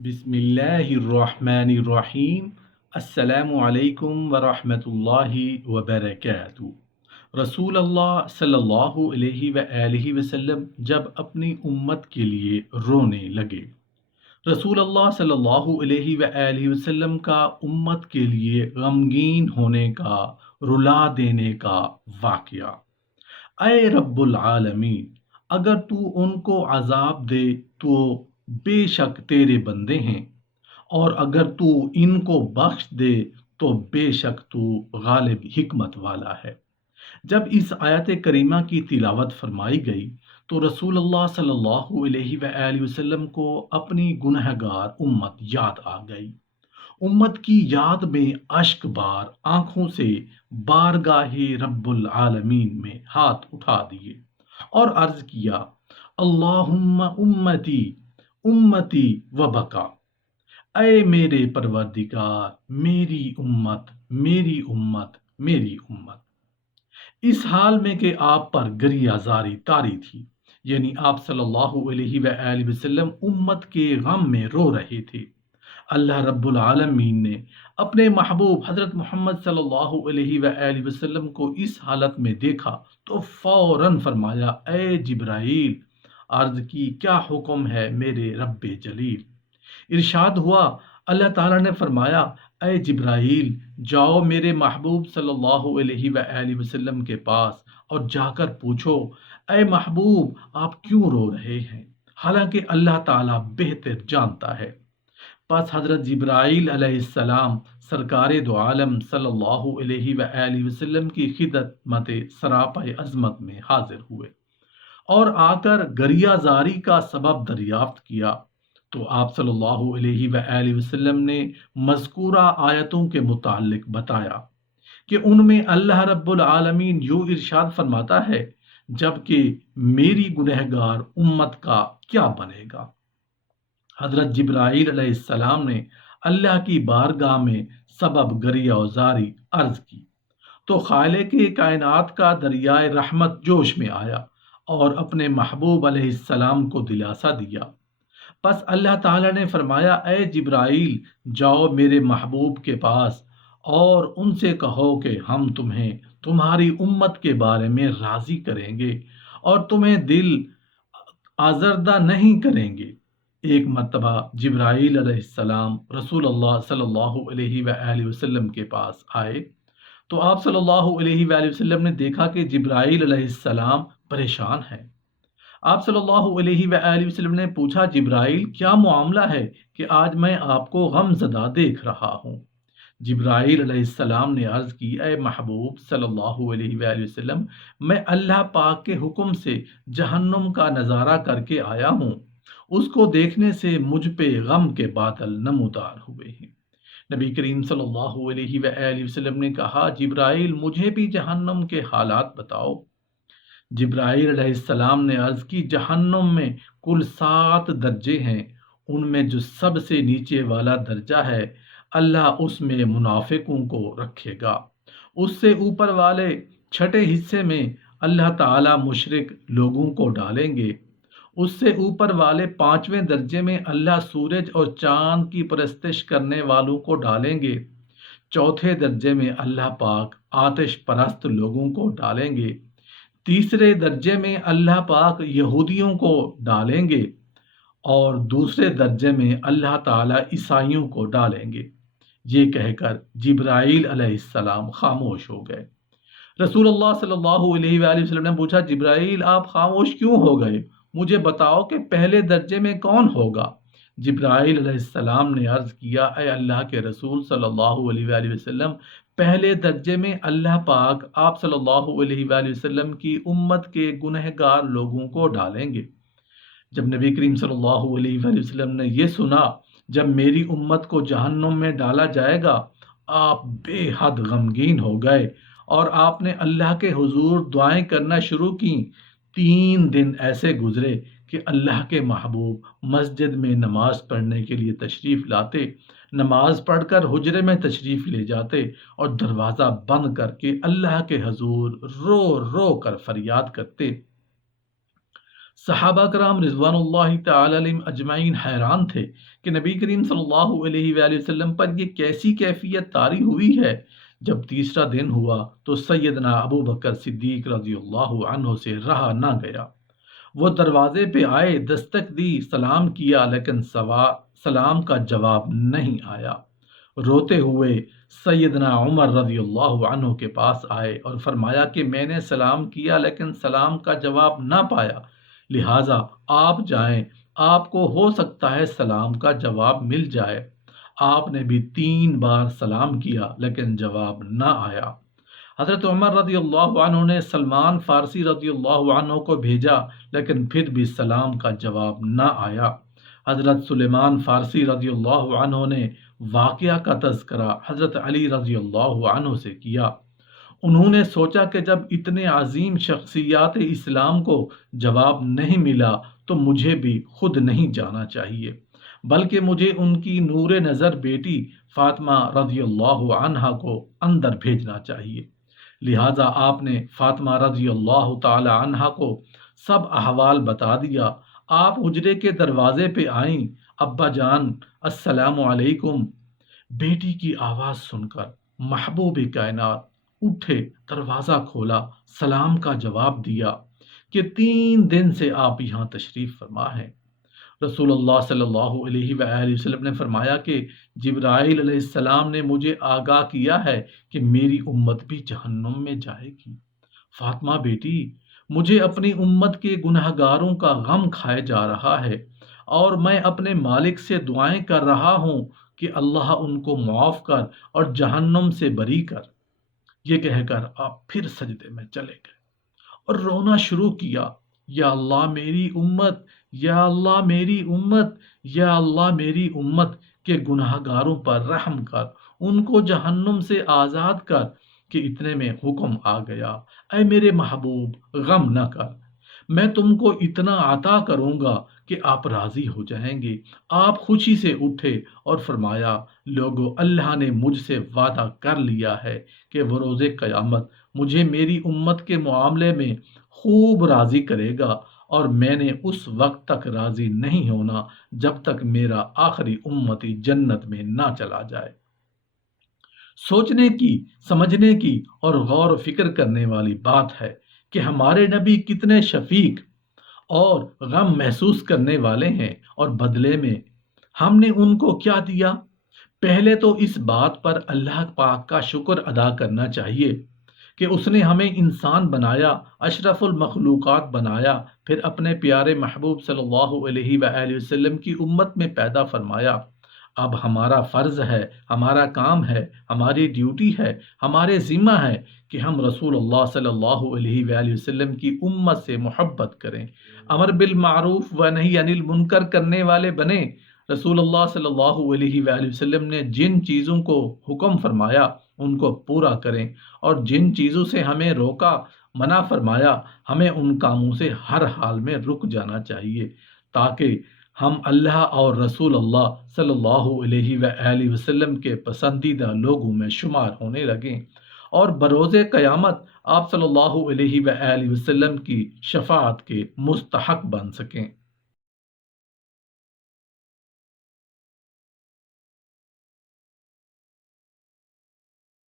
بسم اللہ الرحمن الرحیم۔ السلام علیکم ورحمۃ اللہ وبرکاتہ۔ رسول اللہ صلی اللہ علیہ وآلہ وسلم جب اپنی امت کے لیے رونے لگے۔ رسول اللہ صلی اللہ علیہ وآلہ وسلم کا امت کے لیے غمگین ہونے کا، رلا دینے کا واقعہ۔ اے رب العالمین، اگر تو ان کو عذاب دے تو بے شک تیرے بندے ہیں، اور اگر تو ان کو بخش دے تو بے شک تو غالب حکمت والا ہے۔ جب اس آیت کریمہ کی تلاوت فرمائی گئی تو رسول اللہ صلی اللہ علیہ وآلہ وسلم کو اپنی گنہگار امت یاد آ گئی۔ امت کی یاد میں اشک بار آنکھوں سے بارگاہ رب العالمین میں ہاتھ اٹھا دیے اور عرض کیا، اللہم امتی امتی و بکا۔ اے میرے پروردگار، میری امت میری امت میری امت۔ اس حال میں کہ آپ پر گریہ زاری طاری تھی، یعنی آپ صلی اللہ علیہ وآلہ وسلم امت کے غم میں رو رہے تھے، اللہ رب العالمین نے اپنے محبوب حضرت محمد صلی اللہ علیہ وآلہ وسلم کو اس حالت میں دیکھا تو فوراً فرمایا، اے جبرائیل۔ عرض کی، کیا حکم ہے میرے رب جلیل؟ ارشاد ہوا، اللہ تعالیٰ نے فرمایا، اے جبرائیل، جاؤ میرے محبوب صلی اللہ علیہ وآلہ وسلم کے پاس اور جا کر پوچھو، اے محبوب آپ کیوں رو رہے ہیں؟ حالانکہ اللہ تعالیٰ بہتر جانتا ہے۔ پس حضرت جبرائیل علیہ السلام سرکار دو عالم صلی اللہ علیہ وآلہ وسلم کی خدمت سراپا عظمت میں حاضر ہوئے اور آ کر گریہ زاری کا سبب دریافت کیا تو آپ صلی اللہ علیہ وآلہ وسلم نے مذکورہ آیتوں کے متعلق بتایا کہ ان میں اللہ رب العالمین یوں ارشاد فرماتا ہے، جبکہ میری گنہگار امت کا کیا بنے گا۔ حضرت جبرائیل علیہ السلام نے اللہ کی بارگاہ میں سبب گریہ زاری عرض کی تو خالق کائنات کا دریائے رحمت جوش میں آیا اور اپنے محبوب علیہ السلام کو دلاسا دیا۔ پس اللہ تعالیٰ نے فرمایا، اے جبرائیل، جاؤ میرے محبوب کے پاس اور ان سے کہو کہ ہم تمہیں تمہاری امت کے بارے میں راضی کریں گے اور تمہیں دل آزردہ نہیں کریں گے۔ ایک مرتبہ جبرائیل علیہ السلام رسول اللہ صلی اللہ علیہ وآلہ وسلم کے پاس آئے تو آپ صلی اللہ علیہ وآلہ وسلم نے دیکھا کہ جبرائیل علیہ السلام پریشان ہیں۔ آپ صلی اللہ علیہ وآلہ وسلم نے پوچھا، جبرائیل کیا معاملہ ہے کہ آج میں آپ کو غم زدہ دیکھ رہا ہوں؟ جبرائیل علیہ السلام نے عرض کی، اے محبوب صلی اللہ علیہ وآلہ وسلم، میں اللہ پاک کے حکم سے جہنم کا نظارہ کر کے آیا ہوں، اس کو دیکھنے سے مجھ پہ غم کے بادل نمودار ہوئے ہیں۔ نبی کریم صلی اللہ علیہ وآلہ وسلم نے کہا، جبرائیل مجھے بھی جہنم کے حالات بتاؤ۔ جبرائیل علیہ السلام نے عرض کی، جہنم میں کل 7 درجے ہیں، ان میں جو سب سے نیچے والا درجہ ہے اللہ اس میں منافقوں کو رکھے گا، اس سے اوپر والے چھٹے حصے میں اللہ تعالیٰ مشرک لوگوں کو ڈالیں گے، اس سے اوپر والے 5ویں درجے میں اللہ سورج اور چاند کی پرستش کرنے والوں کو ڈالیں گے، چوتھے درجے میں اللہ پاک آتش پرست لوگوں کو ڈالیں گے، تیسرے درجے میں اللہ پاک یہودیوں کو ڈالیں گے، اور دوسرے درجے میں اللہ تعالیٰ عیسائیوں کو ڈالیں گے۔ یہ کہہ کر جبرائیل علیہ السلام خاموش ہو گئے۔ رسول اللہ صلی اللہ علیہ وآلہ وسلم نے پوچھا، جبرائیل آپ خاموش کیوں ہو گئے؟ مجھے بتاؤ کہ پہلے درجے میں کون ہوگا؟ جبرائیل علیہ السلام نے عرض کیا، اے اللہ کے رسول صلی اللہ علیہ وآلہ وسلم، پہلے درجے میں اللہ پاک آپ صلی اللہ علیہ وآلہ وسلم کی امت کے گنہگار لوگوں کو ڈالیں گے۔ جب نبی کریم صلی اللہ علیہ وآلہ وسلم نے یہ سنا، جب میری امت کو جہنم میں ڈالا جائے گا، آپ بے حد غمگین ہو گئے اور آپ نے اللہ کے حضور دعائیں کرنا شروع کی۔ 3 دن ایسے گزرے کہ اللہ کے محبوب مسجد میں نماز پڑھنے کے لیے تشریف لاتے، نماز پڑھ کر حجرے میں تشریف لے جاتے اور دروازہ بند کر کے اللہ کے حضور رو رو کر فریاد کرتے، صحابہ کرام رضوان اللہ تعالی علیہم اجمعین حیران تھے کہ نبی کریم صلی اللہ علیہ وآلہ وسلم پر یہ کیسی کیفیت طاری ہوئی ہے۔ جب تیسرا دن ہوا تو سیدنا ابو بکر صدیق رضی اللہ عنہ سے رہا نہ گیا۔ وہ دروازے پہ آئے، دستک دی، سلام کیا، لیکن سلام کا جواب نہیں آیا۔ روتے ہوئے سیدنا عمر رضی اللہ عنہ کے پاس آئے اور فرمایا کہ میں نے سلام کیا لیکن سلام کا جواب نہ پایا، لہٰذا آپ جائیں، آپ کو ہو سکتا ہے سلام کا جواب مل جائے۔ آپ نے بھی 3 بار سلام کیا لیکن جواب نہ آیا۔ حضرت عمر رضی اللہ عنہ نے سلمان فارسی رضی اللہ عنہ کو بھیجا لیکن پھر بھی سلام کا جواب نہ آیا۔ حضرت سلیمان فارسی رضی اللہ عنہ نے واقعہ کا تذکرہ حضرت علی رضی اللہ عنہ سے کیا۔ انہوں نے سوچا کہ جب اتنے عظیم شخصیات اسلام کو جواب نہیں ملا تو مجھے بھی خود نہیں جانا چاہیے، بلکہ مجھے ان کی نور نظر بیٹی فاطمہ رضی اللہ عنہا کو اندر بھیجنا چاہیے۔ لہٰذا آپ نے فاطمہ رضی اللہ تعالی عنہا کو سب احوال بتا دیا۔ آپ حجرے کے دروازے پہ آئیں، ابا جان السلام علیکم۔ بیٹی کی آواز سن کر محبوب کائنات اٹھے، دروازہ کھولا، سلام کا جواب دیا کہ 3 دن سے آپ یہاں تشریف فرما ہیں۔ رسول اللہ صلی اللہ علیہ وآلہ وسلم نے فرمایا کہ جبرائیل علیہ السلام نے مجھے آگاہ کیا ہے کہ میری امت بھی جہنم میں جائے گی۔ فاطمہ بیٹی، مجھے اپنی امت کے گنہگاروں کا غم کھائے جا رہا ہے اور میں اپنے مالک سے دعائیں کر رہا ہوں کہ اللہ ان کو معاف کر اور جہنم سے بری کر۔ یہ کہہ کر آپ پھر سجدے میں چلے گئے اور رونا شروع کیا، یا اللہ میری امت، یا اللہ میری امت، یا اللہ میری امت کے گناہ گاروں پر رحم کر، ان کو جہنم سے آزاد کر۔ کہ اتنے میں حکم آ گیا، اے میرے محبوب غم نہ کر، میں تم کو اتنا عطا کروں گا کہ آپ راضی ہو جائیں گے۔ آپ خوشی سے اٹھے اور فرمایا، لوگو اللہ نے مجھ سے وعدہ کر لیا ہے کہ وہ روز قیامت مجھے میری امت کے معاملے میں خوب راضی کرے گا، اور میں نے اس وقت تک راضی نہیں ہونا جب تک میرا آخری امتی جنت میں نہ چلا جائے۔ سوچنے کی، سمجھنے کی اور غور و فکر کرنے والی بات ہے کہ ہمارے نبی کتنے شفیق اور غم محسوس کرنے والے ہیں، اور بدلے میں ہم نے ان کو کیا دیا۔ پہلے تو اس بات پر اللہ پاک کا شکر ادا کرنا چاہیے کہ اس نے ہمیں انسان بنایا، اشرف المخلوقات بنایا، پھر اپنے پیارے محبوب صلی اللہ علیہ وآلہ وسلم کی امت میں پیدا فرمایا۔ اب ہمارا فرض ہے، ہمارا کام ہے، ہماری ڈیوٹی ہے، ہمارے ذمہ ہے کہ ہم رسول اللہ صلی اللہ علیہ وآلہ وسلم کی امت سے محبت کریں، امر بالمعروف و نہی عن المنکر کرنے والے بنیں۔ رسول اللہ صلی اللہ علیہ وآلہ وسلم نے جن چیزوں کو حکم فرمایا ان کو پورا کریں، اور جن چیزوں سے ہمیں روکا، منع فرمایا، ہمیں ان کاموں سے ہر حال میں رک جانا چاہیے، تاکہ ہم اللہ اور رسول اللہ صلی اللہ علیہ وآلہ وسلم کے پسندیدہ لوگوں میں شمار ہونے لگیں، اور بروز قیامت آپ صلی اللہ علیہ وآلہ وسلم کی شفاعت کے مستحق بن سکیں۔